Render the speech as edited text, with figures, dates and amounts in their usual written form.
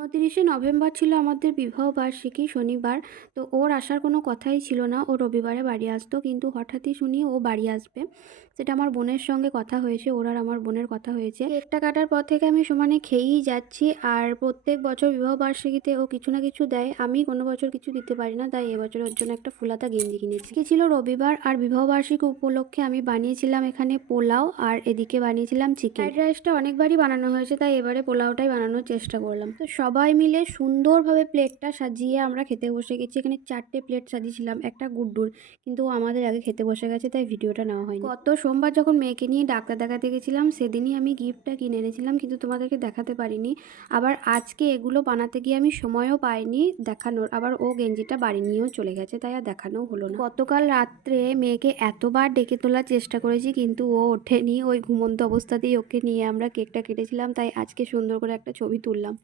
29শে November ছিল আমাদের বিবাহবার্ষিকী, শনিবার। তো ওর আসার কোনো কথাই ছিল না, ও রবিবারে বাড়ি আসতো, কিন্তু হঠাৎই শুনি ও বাড়ি আসবে। সেটা আমার বোনের সঙ্গে কথা হয়েছে, ওর আর আমার বোনের কথা হয়েছে। কেকটা কাটার পর থেকে আমি সমানে খেয়েই যাচ্ছি, আর প্রত্যেক বছর বিবাহবার্ষিকীতে ও কিছু না কিছু দেয়, আমি কোনো বছর কিছু দিতে পারি না, তাই এবছর ওর জন্য একটা ফুলাতা গেঞ্জি কিনেছি। কি ছিল রবিবার, আর বিবাহবার্ষিকী উপলক্ষে আমি বানিয়েছিলাম এখানে পোলাও, আর এদিকে বানিয়েছিলাম চিকেন। ফ্রাইড রাইসটা অনেকবারই বানানো হয়েছে, তাই এবারে পোলাওটাই বানানোর চেষ্টা করলাম। তো সবাই মিলে সুন্দরভাবে প্লেটটা সাজিয়ে আমরা খেতে বসে গেছি। এখানে 4টে প্লেট সাজিয়েছিলাম, একটা গুড্ডুর, কিন্তু ও আমাদের আগে খেতে বসে গেছে, তাই ভিডিওটা নেওয়া হয়নি। গত সোমবার যখন মেয়েকে নিয়ে ডাক্তার দেখাতে গেছিলাম, সেদিনই আমি গিফটটা কিনে এনেছিলাম, কিন্তু তোমাদেরকে দেখাতে পারিনি। আবার আজকে এগুলো বানাতে গিয়ে আমি সময়ও পাইনি দেখানোর, আবার ও গেঞ্জিটা বাড়ি নিয়েও চলে গেছে, তাই আর দেখানোও হলো না। গতকাল রাত্রে মেয়েকে এতবার ডেকে তোলার চেষ্টা করেছি, কিন্তু ও ওঠেনি। ওই ঘুমন্ত অবস্থাতেই ওকে নিয়ে আমরা কেকটা কেটেছিলাম, তাই আজকে সুন্দর করে একটা ছবি তুললাম।